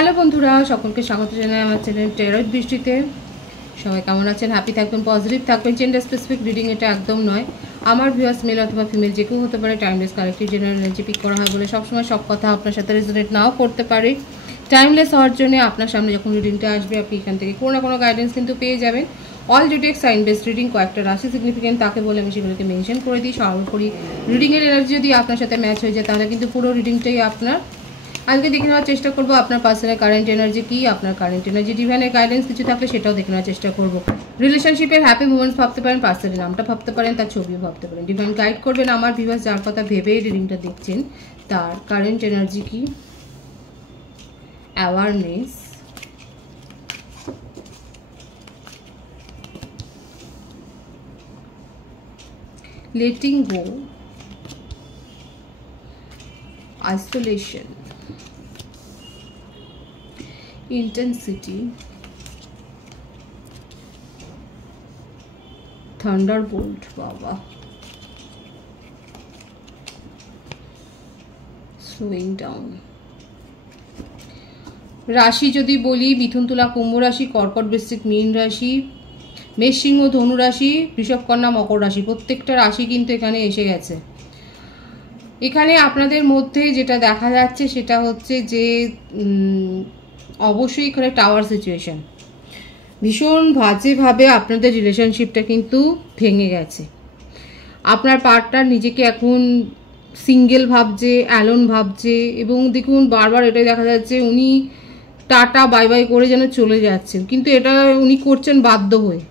Hello বন্ধুরা, সকলকে স্বাগত জানাই আমার চ্যানেল টেরর দৃষ্টিতে। সবাই কেমন আছেন? হ্যাপি থাকবেন, পজিটিভ থাকবেন। জেন্ডার স্পেসিফিক রিডিং এটা একদম নয়। আমার ভিউয়ার্স মেল অথবা ফিমেল যে কেউ হতে পারে। Timeless collective general energy pick করা হয় বলে সবসময় সব কথা আপনার সাথে রেজোনেট নাও করতে পারে। টাইমলেস হওয়ার জন্য আপনার সামনে যখন রিডিংটা আসবে আপনি এখান থেকে কোনো না কোনো গাইডেন্স কিন্তু পেয়ে যাবেন। All detect sign based reading, কয়েকটা রাশি সিগনিফিকেন্ট তাকে বলে আমি সেগুলোকে মেনশন করে দিই। সর্বোপরি রিডিংয়ের এনার্জি যদি আপনার সাথে ম্যাচ হয়ে যায় তাহলে কিন্তু পুরো রিডিংটাই আপনার। আজকে দেখে নেওয়ার চেষ্টা করবো আপনার পার্সোনাল কারেন্ট এনার্জি কি, আপনার কারেন্ট এনার্জি ডিভাইনের গাইডেন্স কিছু থাকলে সেটাও দেখে নেওয়ার চেষ্টা করবো। রিলেশনশিপের হ্যাপি মুমেন্টস ভাবতে পারেন, পার্সোনাল নামটা ভাবতে পারেন, তার ছবিও ভাবতে পারেন। ডিভাইন গাইড করবেন আমার ভিউয়ার্স যার কথা ভেবে রিডিংটা দেখছেন তার কারেন্ট এনার্জি কি, awareness, letting go, isolation, intensity, thunderbolt, baba, slowing down। রাশি যদি বলি মিথুন, তুলা, কুম্ভ রাশি, কর্কট, বৃশ্চিক, মীন রাশি, মেষ, সিংহ, ধনু রাশি, বৃষভ, কন্যা, মকর রাশি, প্রত্যেকটা রাশি কিন্তু এখানে এসে গেছে। এখানে আপনাদের মধ্যে যেটা দেখা যাচ্ছে সেটা হচ্ছে যে অবশ্যই এখানে টাওয়ার সিচুয়েশন, ভীষণ বাজেভাবে আপনাদের রিলেশনশিপটা কিন্তু ভেঙে গেছে। আপনার পার্টনার নিজেকে এখন সিঙ্গেল ভাবছে, অ্যালোন ভাবছে, এবং দেখুন বারবার এটাই দেখা যাচ্ছে উনি টাটা বাই বাই করে যেন চলে যাচ্ছেন, কিন্তু এটা উনি করছেন বাধ্য হয়ে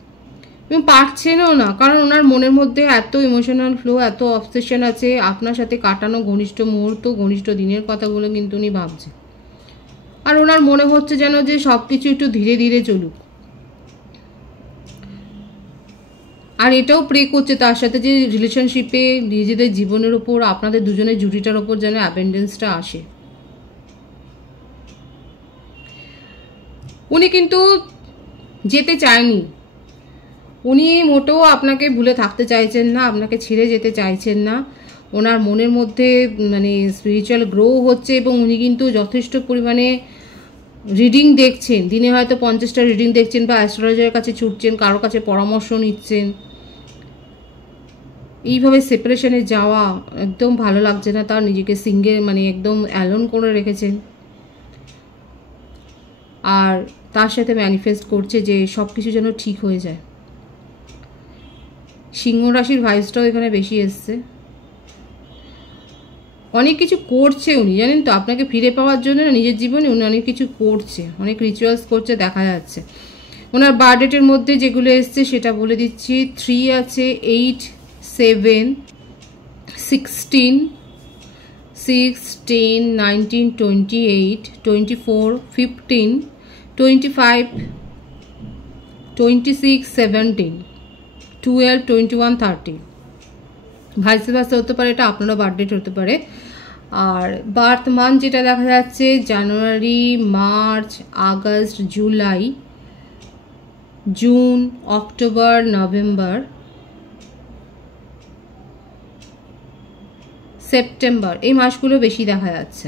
এবং পারছেনও না, কারণ ওনার মনের মধ্যে এত ইমোশনাল ফ্লো, এত অবসেশন আছে আপনার সাথে কাটানো ঘনিষ্ঠ মুহূর্ত, ঘনিষ্ঠ দিনের কথাগুলো কিন্তু উনি ভাবছে। আর ওনার মনে হচ্ছে যেন যে সব কিছু একটু ধীরে ধীরে চলুক, আর এটাও প্রে করছে তার সাথে যে রিলেশনশিপে নিজেদের জীবনের ওপর, আপনাদের দুজনের জুটিটার ওপর যেন অ্যাবেন্ডেন্সটা আসে। উনি কিন্তু যেতে চায়নি, উনি মোটেও আপনাকে ভুলে থাকতে চাইছেন না, আপনাকে ছেড়ে যেতে চাইছেন না। ওনার মনের মধ্যে মানে স্পিরিচুয়াল গ্রো হচ্ছে এবং উনি কিন্তু যথেষ্ট পরিমাণে রিডিং দেখছেন, দিনে হয়তো 50টা রিডিং দেখছেন বা অ্যাস্ট্রোলজারের কাছে ছুটছেন, কারোর কাছে পরামর্শ নিচ্ছেন। এইভাবে সেপারেশনে যাওয়া একদম ভালো লাগছে না তার, নিজেকে সিঙ্গেল মানে একদম অ্যালোন করে রেখেছেন। আর তার সাথে ম্যানিফেস্ট করছে যে সব কিছু যেন ঠিক হয়ে যায়। সিংহ রাশির ভাইসটাও এখানে বেশি এসছে। অনেক কিছু করছে উনি, জানেন তো, আপনাকে ফিরে পাওয়ার জন্য নিজের জীবনে উনি অনেক কিছু করছে, অনেক রিচুয়ালস করছে দেখা যাচ্ছে। ওনার বার্থডেটের মধ্যে যেগুলো এসছে সেটা বলে দিচ্ছি। 3 আছে, 8, 7, 16, 6, 10, 19, 28, 24, 15, 25, 26, 17, 12, 21, 30। ভাইসে ভাইসে হতে পারে, এটা আপনারও বার্থডেট হতে পারে। আর বার্থ মান্থ যেটা দেখা যাচ্ছে January, March, August, July, June, October, November, September, এই মাসগুলো বেশি দেখা যাচ্ছে।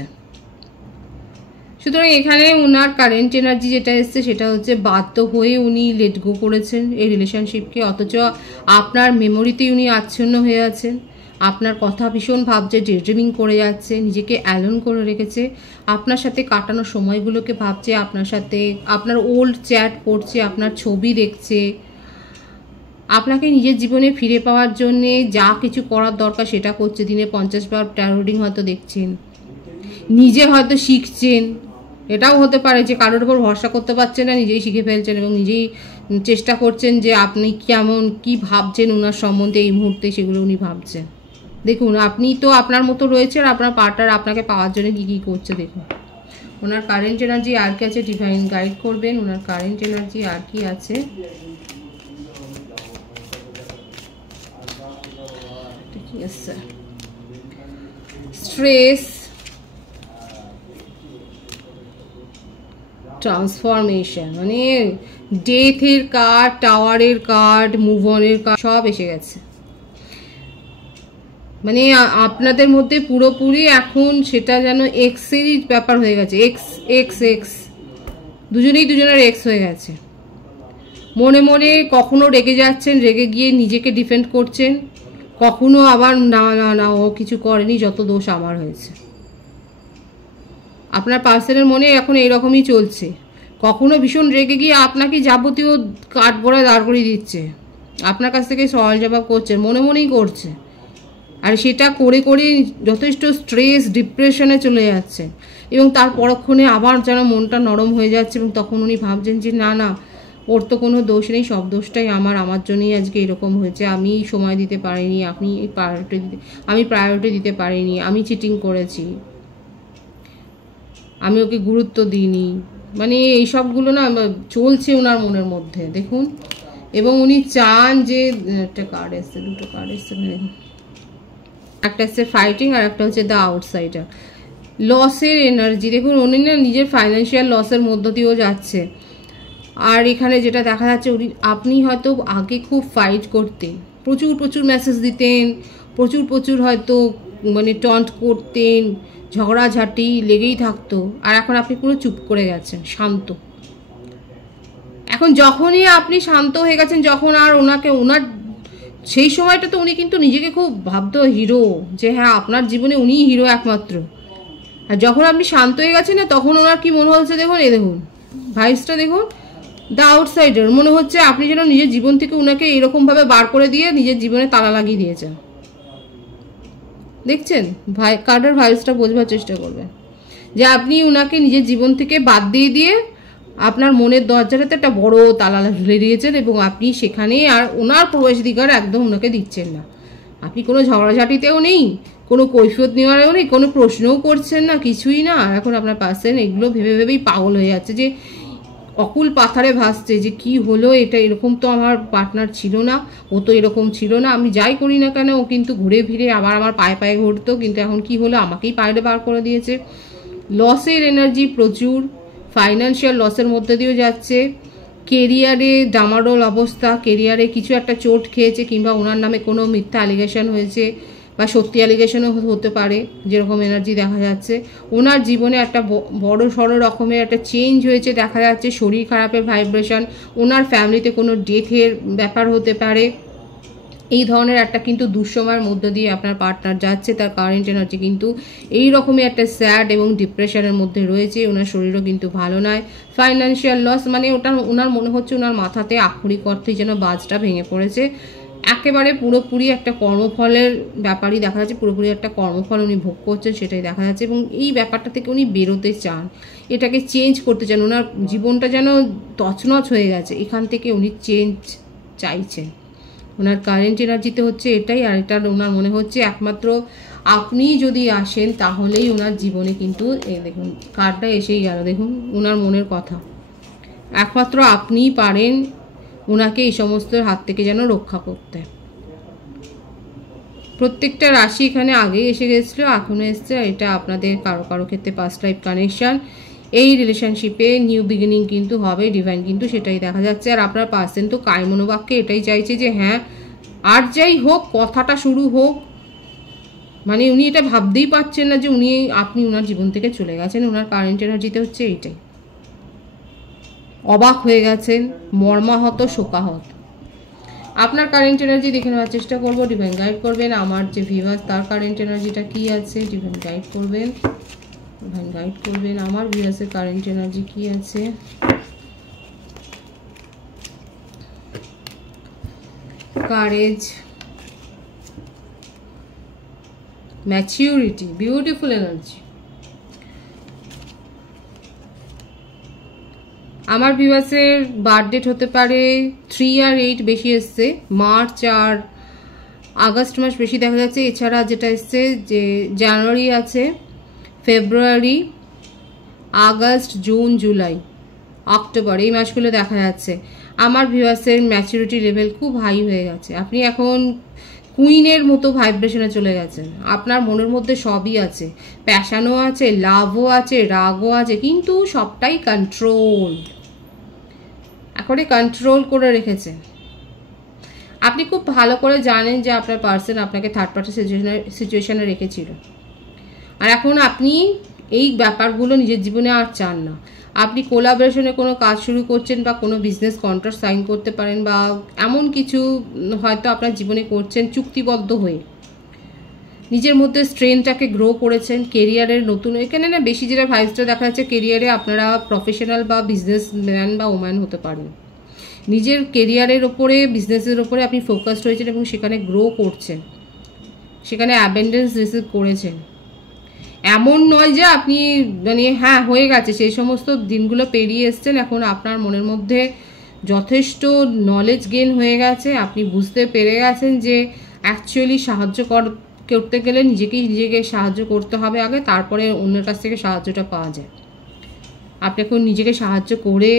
সুতরাং এখানে ওনার কারেন্ট এনার্জি যেটা এসছে সেটা হচ্ছে বাধ্য হয়ে উনি লেট গো করেছেন এই রিলেশনশিপকে, অথচ আপনার মেমোরিতেই উনি আচ্ছন্ন হয়ে আছেন। আপনার কথা ভীষণ ভাবছে, ডেড্রিমিং করে যাচ্ছে, নিজেকে অ্যালোন করে রেখেছে, আপনার সাথে কাটানো সময়গুলোকে ভাবছে, আপনার সাথে আপনার ওল্ড চ্যাট পড়ছে, আপনার ছবি দেখছে। আপনাকে নিজের জীবনে ফিরে পাওয়ার জন্যে যা কিছু করার দরকার সেটা করছে। দিনে 50 বার ট্যারো রিডিং হয়তো দেখছেন, নিজে হয়তো শিখছেন। এটাও হতে পারে যে কারোর উপর ভরসা করতে পারছেন না, নিজেই শিখে ফেলছেন এবং নিজেই চেষ্টা করছেন যে আপনি কেমন কি ভাবছেন ওনার সম্বন্ধে এই মুহূর্তে, সেগুলো উনি ভাবছেন। দেখুন আপনি তো আপনার মতো রয়েছে, আর আপনার পার্টনার আপনাকে পাওয়ার জন্য কি কি করছে দেখুন। ওনার কারেন্ট এনার্জি আর কি আছে, ডিভাইন গাইড করবেন। ওনার কারেন্ট এনার্জি আর কি আছে, স্ট্রেস, ট্রান্সফরমেশন, মানে ডেথের কার্ড, টাওয়ারের কার্ড, মুভ অনের কার্ড সব এসে গেছে। মানে আপনাদের মধ্যে পুরোপুরি এখন সেটা যেন এক্সেরই ব্যাপার হয়ে গেছে, এক্স এক্স এক্স দুজনেই দুজনের এক্স হয়ে গেছে। মনে মনে কখনো রেগে যাচ্ছেন, রেগে গিয়ে নিজেকে ডিফেন্ড করছেন, কখনো আবার না না না ও কিছু করেনি, যত দোষ আমার হয়েছে। আপনার পার্সনের মনে এখন এইরকমই চলছে। কখনো ভীষণ রেগে গিয়ে আপনাকে যাবতীয় কাঠগড়ায় দাঁড় করিয়ে দিচ্ছে, আপনার কাছ থেকে সওয়াল জবাব করছে, মনে মনেই করছে। আর সেটা করে করে যথেষ্ট স্ট্রেস ডিপ্রেশনে চলে যাচ্ছে এবং তার পরক্ষণে আবার যেন মনটা নরম হয়ে যাচ্ছে এবং তখন উনি ভাবছেন যে না না, ওর তো কোনো দোষ নেই, সব দোষটাই আমার জন্যই আজকে এরকম হয়েছে, আমি সময় দিতে পারিনি, আমি প্রায়োরিটি দিতে পারিনি, আমি চিটিং করেছি, আমি ওকে গুরুত্ব দিইনি, মানে এই সবগুলো না চলছে ওনার মনের মধ্যে দেখুন। এবং উনি চান যে একটা কার্ড এসছে, দুটো কার্ড এসছে, একটা হচ্ছে ফাইটিং আর একটা হচ্ছে দ্য আউটসাইডার, লসের এনার্জি। দেখুন উনি না নিজের ফাইন্যান্সিয়াল লসের মধ্য দিয়েও যাচ্ছে। আর এখানে যেটা দেখা যাচ্ছে, আপনি হয়তো আগে খুব ফাইট করতেন, প্রচুর প্রচুর মেসেজ দিতেন, প্রচুর প্রচুর হয়তো মানে টন্ট করতেন, ঝগড়াঝাটি লেগেই থাকতো, আর এখন আপনি পুরো চুপ করে গেছেন, শান্ত। এখন যখনই আপনি শান্ত হয়ে গেছেন, যখন আর ওনার সেই সময়টা তো উনি কিন্তু নিজেকে খুব ভাবতো হিরো, যে হ্যাঁ আপনার জীবনে উনিই হিরো একমাত্র। আর যখন আপনি শান্ত হয়ে গেছেন না, তখন ওনার কি মনে হচ্ছে দেখুন, দেখুন ভাইসটা দেখুন, দ্য আউটসাইডার। মনে হচ্ছে আপনি যেন নিজের জীবন থেকে উনাকে এরকমভাবে বার করে দিয়ে নিজের জীবনে তালা লাগিয়ে দিয়েছেন। দেখছেন কার্ডের ভাইসটা বোঝবার চেষ্টা করবেন যে আপনি উনাকে নিজের জীবন থেকে বাদ দিয়ে আপনার মনের দরজাটাতে একটা বড় তালা ঝুলে দিয়েছেন এবং আপনি সেখানে আর ওনার প্রবেশাধিকার একদম ওনাকে দিচ্ছেন না। আপনি কোনো ঝগড়াঝাটিতেও নেই, কোনো কৈফিয়ত নেওয়ারও নেই, কোনো প্রশ্নও করছেন না, কিছুই না। এখন আপনার পার্সন এগুলো ভেবে ভেবেই পাগল হয়ে যাচ্ছে, যে অকুল পাথারে ভাসছে যে কি হলো, এটা এরকম তো আমার পার্টনার ছিল না, ও তো এরকম ছিল না, আমি যাই করি না কেন ও কিন্তু ঘুরে ফিরে আবার আমার পায়ে পায়ে ঘুরতো, কিন্তু এখন কি হলো, আমাকেই পায়ে বার করে দিয়েছে। লসের এনার্জি প্রচুর, ফাইন্যান্সিয়াল লসের মধ্যে দিয়েও যাচ্ছে, কেরিয়ারে ডামাডোল অবস্থা, কেরিয়ারে কিছু একটা চোট খেয়েছে, কিংবা ওনার নামে কোনো মিথ্যা অ্যালিগেশন হয়েছে বা সত্যি অ্যালিগেশনও হতে পারে, যেরকম এনার্জি দেখা যাচ্ছে। ওনার জীবনে একটা বড় সড়ো রকমের একটা চেঞ্জ হয়েছে দেখা যাচ্ছে, শরীর খারাপের ভাইব্রেশন, ওনার ফ্যামিলিতে কোনো ডেথের ব্যাপার হতে পারে, এই ধরনের একটা কিন্তু দুঃসময়ের মধ্য দিয়ে আপনার পার্টনার যাচ্ছে। তার কারেন্ট এনার্জি কিন্তু এই রকমই একটা স্যাড এবং ডিপ্রেশনের মধ্যে রয়েছে, ওনার শরীরও কিন্তু ভালো নয়। ফাইন্যান্সিয়াল লস মানে ওটা ওনার মনে হচ্ছে ওনার মাথাতে আক্ষরিক অর্থে যেন বাজটা ভেঙে পড়েছে, একেবারে পুরোপুরি একটা কর্মফলের ব্যাপারই দেখা যাচ্ছে, পুরোপুরি একটা কর্মফল উনি ভোগ করছেন সেটাই দেখা যাচ্ছে। এবং এই ব্যাপারটা থেকে উনি বেরোতে চান, এটাকে চেঞ্জ করতে চান, ওনার জীবনটা যেন তছনছ হয়ে গেছে, এখান থেকে উনি চেঞ্জ চাইছেন। ওনার কারেন্ট এনার্জিতে হচ্ছে এটাই। আর এটা ওনার মনে হচ্ছে একমাত্র আপনি যদি আসেন তাহলেই ওনার জীবনে কিন্তু এই দেখুন কার্ডটা এসেই গেল, দেখুন ওনার মনের কথা, একমাত্র আপনিই পারেন ওনাকে এই সমস্ত হাত থেকে যেন রক্ষা করতে। প্রত্যেকটা রাশি এখানে আগেই এসে গেছিলো, এখনো এসছে। এটা আপনাদের কারো কারো ক্ষেত্রে পাস্ট লাইফ কানেকশন, এই রিলেশনশিপে নিউ বিগিনিং কিন্তু হবে, ডিভাইন কিন্তু সেটাই দেখা যাচ্ছে। আর আপনার পার্সন তো কায় মনোবাক্যে এটাই চাইছে যে হ্যাঁ আর যাই হোক কথাটা শুরু হোক, মানে উনি এটা ভাবতেই পারছেন না যে আপনি ওনার জীবন থেকে চলে গেছেন। ওনার কারেন্ট এনার্জিতে হচ্ছে এইটাই, অবাক হয়ে গেছেন, মর্মাহত, শোকাহত। আপনার কারেন্ট এনার্জি দেখে নেওয়ার চেষ্টা করবো, ডিভাইন গাইড করবেন। আমার যে ভিউয়ার্স তার কারেন্ট এনার্জিটা কি আছে, ডিভাইন গাইড করবেন, ডিভাইন গাইড করবেন। আমার ভিউয়ার্সের কারেন্ট এনার্জি কি আছে, কারেজ, ম্যাচিউরিটি, বিউটিফুল এনার্জি। আমার ভিউয়ার্সের বার্থডেট হতে পারে 3 আর 8 বেশি এসছে, মার্চ আর আগস্ট মাস বেশি দেখা যাচ্ছে। এছাড়া যেটা এসছে যে জানুয়ারি আছে, ফেব্রুয়ারি, আগস্ট, জুন, জুলাই, অক্টোবর, এই মাসগুলো দেখা যাচ্ছে। আমার ভিউয়ার্সের ম্যাচুরিটি লেভেল খুব হাই হয়ে গেছে, আপনি এখন কুইনের মতো ভাইব্রেশনে চলে গেছেন। আপনার মনের মধ্যে সবই আছে, প্যাশনও আছে, লাভও আছে, রাগও আছে, কিন্তু সবটাই কন্ট্রোল, এখনই কন্ট্রোল করে রেখেছেন। আপনি খুব ভালো করে জানেন যে আপনার পার্সন আপনাকে থার্ড পার্টি সিচুয়েশনে রেখেছিল, আর এখন আপনি এই ব্যাপারগুলো নিজের জীবনে আর চান না। আপনি কোলাবোরেশনে কোনো কাজ শুরু করছেন বা কোনো বিজনেস কন্ট্রাক্ট সাইন করতে পারেন, বা এমন কিছু হয়তো আপনার জীবনে করছেন চুক্তিবদ্ধ হয়ে, নিজের মধ্যে স্ট্রেংথটাকে গ্রো করেছেন। কেরিয়ারের নতুন, এখানে না বেশি যেটা ভাইসটা দেখা যাচ্ছে, কেরিয়ারে আপনারা প্রফেশনাল বা বিজনেস ম্যান বা ওম্যান হতে পারেন। নিজের কেরিয়ারের ওপরে, বিজনেসের ওপরে আপনি ফোকাসড হয়েছেন এবং সেখানে গ্রো করছেন, সেখানে অ্যাবেন্ডেন্স রিসিভ করেছেন। এমন নয় যে আপনি মানে হ্যাঁ হয়ে গেছে, সেই সমস্ত দিনগুলো পেরিয়ে এসছেন। এখন আপনার মনের মধ্যে যথেষ্ট নলেজ গেইন হয়ে গেছে, আপনি বুঝতে পেরে গেছেন যে অ্যাকচুয়ালি সাহায্য করতে গেলে নিজেকে সাহায্য করতে হবে আগে, তারপরে অন্যের কাছ থেকে সাহায্যটা পাওয়া যায়। আপনি এখন নিজেকে সাহায্য করে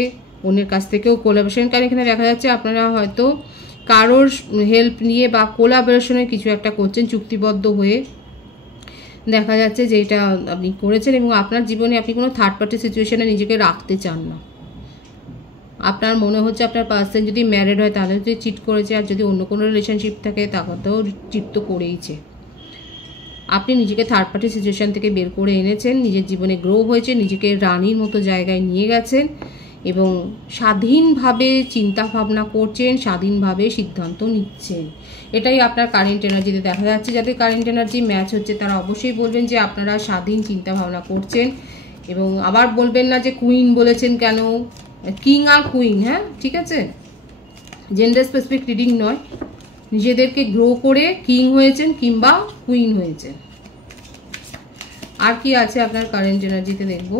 অন্যের কাছ থেকেও কোলাবোরেশন, কারণ এখানে দেখা যাচ্ছে আপনারা হয়তো কারোর হেল্প নিয়ে বা কোলাবোরেশনে কিছু একটা করছেন চুক্তিবদ্ধ হয়ে, দেখা যাচ্ছে যে এটা আপনি করেছেন। এবং আপনার জীবনে আপনি কোনো থার্ড পার্টি সিচুয়েশনে নিজেকে রাখতে চান না। আপনার মনে হচ্ছে আপনার পার্সন যদি ম্যারিড হয় তাহলে যদি চিট করেছে, আর যদি অন্য কোনো রিলেশনশিপ থাকে তাহলেও চিট তো করেইছে। আপনি নিজেকে থার্ড পার্টি সিচুয়েশন থেকে বের করে এনেছেন, নিজের জীবনে গ্রো হয়েছে, নিজেকে রানীর মতো জায়গায় নিয়ে গেছেন এবং স্বাধীনভাবে চিন্তা ভাবনা করছেন, স্বাধীনভাবে সিদ্ধান্ত নিচ্ছেন। এটাই আপনার কারেন্ট এনার্জিতে দেখা যাচ্ছে। যাদের কারেন্ট এনার্জি ম্যাচ হচ্ছে তারা অবশ্যই বলবেন যে আপনারা স্বাধীন চিন্তা ভাবনা করছেন। এবং আবার বলবেন না যে কুইন বলেছেন কেন, কিং আর কুইন, হ্যাঁ ঠিক আছে, জেন্ডার স্পেসিফিক রিডিং নয়। নিজেদেরকে গ্রো করে কিং হয়েছেন কিংবা কুইন হয়েছেন। আর কি আছে আপনার কারেন্ট এনার্জিতে দেখব।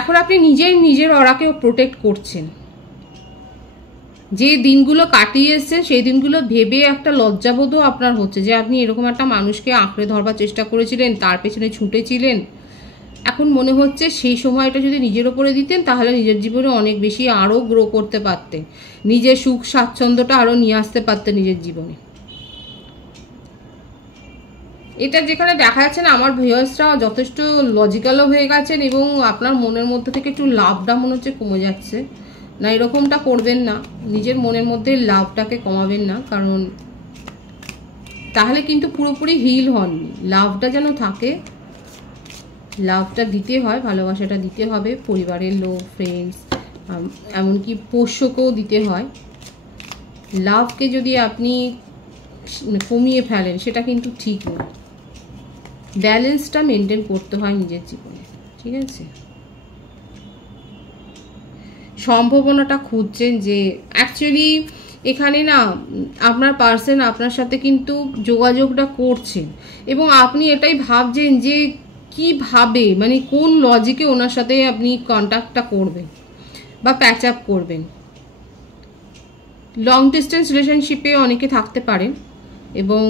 এখন আপনি নিজের অরাকেও প্রোটেক্ট করছেন। যে দিনগুলো কাটিয়ে এসছেন সেই দিনগুলো ভেবে একটা লজ্জাবোধও আপনার হচ্ছে যে আপনি এরকম একটা মানুষকে আঁকড়ে ধরবার চেষ্টা করেছিলেন, তার পেছনে ছুটেছিলেন। এখন মনে হচ্ছে সেই সময়টা যদি নিজের ওপরে দিতেন তাহলে নিজের জীবনে অনেক বেশি আরও গ্রো করতে পারতেন, নিজের সুখ স্বাচ্ছন্দ্যটা আরও নিয়ে আসতে পারতেন নিজের জীবনে। এটা যেখানে দেখা যাচ্ছে না, আমার ভিউয়ার্সরা যথেষ্ট লজিক্যালও হয়ে গেছেন এবং আপনার মনের মধ্যে থেকে একটু লাভটা মনে হচ্ছে কমে যাচ্ছে। না, এরকমটা করবেন না, নিজের মনের মধ্যে লাভটাকে কমাবেন না, কারণ তাহলে কিন্তু পুরোপুরি হিল হননি। লাভটা যেন থাকে, লাভটা দিতে হয়, ভালোবাসাটা দিতে হবে, পরিবারের লোক, ফ্রেন্ডস, এমনকি পোষ্যকেও দিতে হয়। লাভকে যদি আপনি কমিয়ে ফেলেন সেটা কিন্তু ঠিক না। ব্যালেন্সটা মেনটেন করতে হয় নিজের জীবনে, ঠিক আছে। সম্ভাবনাটা খুঁজছেন যে অ্যাকচুয়ালি এখানে না আপনার পার্সন আপনার সাথে কিন্তু যোগাযোগটা করছেন এবং আপনি এটাই ভাবছেন যে কিভাবে, মানে কোন লজিকে ওনার সাথে আপনি কন্ট্যাক্টটা করবেন বা প্যাচ আপ করবেন। লং ডিস্টেন্স রিলেশনশিপে অনেকে থাকতে পারেন এবং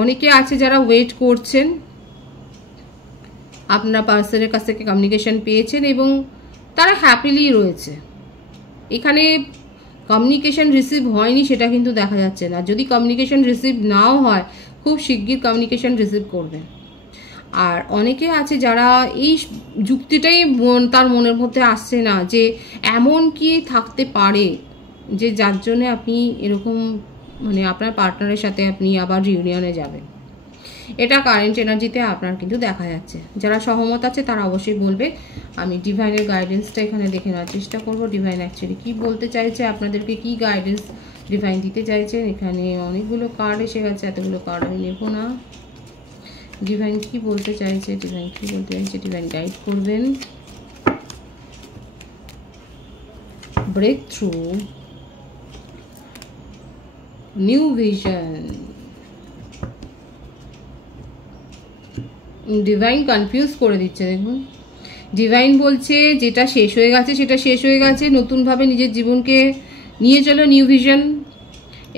অনেকে আছে যারা ওয়েট করছেন, আপনারা পার্সনের কাছ থেকে কমিউনিকেশন পেয়েছেন এবং তারা হ্যাপিলি রয়েছে। এখানে কমিউনিকেশন রিসিভ হয়নি সেটা কিন্তু দেখা যাচ্ছে না। যদি কমিউনিকেশন রিসিভ নাও হয় খুব শিগগির কমিউনিকেশন রিসিভ করবেন। আর অনেকে আছে যারা এই যুক্তিটাই তার মনের মধ্যে আসছে না যে এমন কি থাকতে পারে যে যার জন্য আপনি এরকম মানে আপনার পার্টনারের সাথে আপনি আবার রিউনিয়নে যাবেন। এটা কারেন্ট এনার্জিতে আপনার কিন্তু দেখা যাচ্ছে। যারা সহমত আছে তারা অবশ্যই বলবে। আমি ডিভাইনের গাইডেন্সটা এখানে দেখে নেওয়ার চেষ্টা করব। ডিভাইন অ্যাকচুয়ালি কী বলতে চাইছে, আপনাদেরকে কি গাইডেন্স ডিভাইন দিতে চাইছেন। এখানে অনেকগুলো কার্ড এসে গেছে, এতগুলো কার্ড আমি নেব না। ডিভাইন কি বলতে চাইছে, ডিভাইন কি বলতে চাইছে, ডিভাইন গাইড করবেন। Breakthrough, new vision. Divine confuse করে দিচ্ছে। দেখুন ডিভাইন বলছে যেটা শেষ হয়ে গেছে সেটা শেষ হয়ে গেছে, নতুনভাবে নিজের জীবনকে নিয়ে চলো, নিউ ভিশন।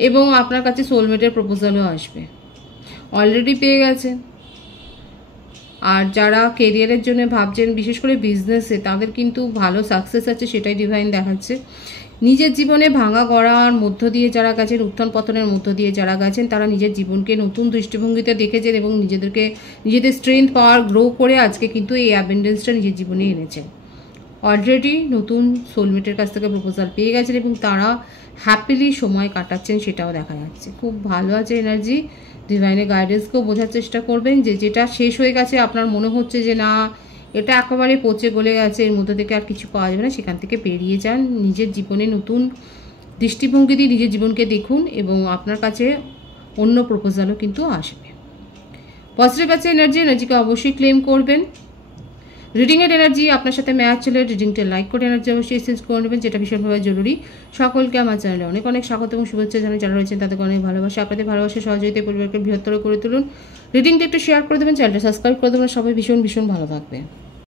এবং আপনার কাছে সোলমেটের প্রপোজালও আসবে, অলরেডি পেয়ে গেছে। আর যারা কেরিয়ারের জন্য ভাবছেন, বিশেষ করে বিজনেসে, তাদের কিন্তু ভালো সাকসেস আছে, সেটাই ডিভাইন দেখাচ্ছে। নিজের জীবনে ভাঙা গড়ার মধ্য দিয়ে যারা গেছেন, উত্থান পতনের মধ্য দিয়ে যারা গেছেন, তারা নিজের জীবনকে নতুন দৃষ্টিভঙ্গিতে দেখেছেন এবং নিজেদের স্ট্রেংথ পাওয়ার গ্রো করে আজকে কিন্তু এই অ্যাবেন্ডেন্সটা নিজের জীবনে এনেছেন। অলরেডি নতুন সোলমেটের কাছ থেকে প্রপোজাল পেয়ে গেছেন এবং তারা হ্যাপিলি সময় কাটাচ্ছেন, সেটাও দেখা যাচ্ছে। খুব ভালো আছে এনার্জি। ডিভাইনের গাইডেন্সকেও বোঝার চেষ্টা করবেন যে যেটা শেষ হয়ে গেছে, আপনার মনে হচ্ছে যে না এটা একেবারে পচে গলে গেছে, এর মধ্যে থেকে আর কিছু পাওয়া যাবে না, সেখান থেকে পেরিয়ে যান। নিজের জীবনে নতুন দৃষ্টিভঙ্গি দিয়ে নিজের জীবনকে দেখুন এবং আপনার কাছে অন্য প্রপোজালও কিন্তু আসবে। পজিটিভ আছে এনার্জিকে অবশ্যই ক্লেম করবেন। রিডিংয়ের এনার্জি আপনার সাথে ম্যাচ হলে রিডিংটা লাইক করে এনার্জি অবশ্যই এক্সচেঞ্জ করে নেবেন, যেটা ভীষণভাবে জরুরি। সকলকে আমার চ্যানেলে অনেক অনেক স্বাগত এবং শুভেচ্ছা জানাই। যারা রয়েছেন তাদের অনেক ভালোবাসা। আপনাদের ভালোবাসা সহযোগিতায় পরিবারকে বৃহত্তর করে তুলুন। রিডিংটা একটু শেয়ার করে দেবেন, চ্যানেলটা সাবস্ক্রাইব করে দেবেন। সবাই ভীষণ ভীষণ ভালো থাকবে।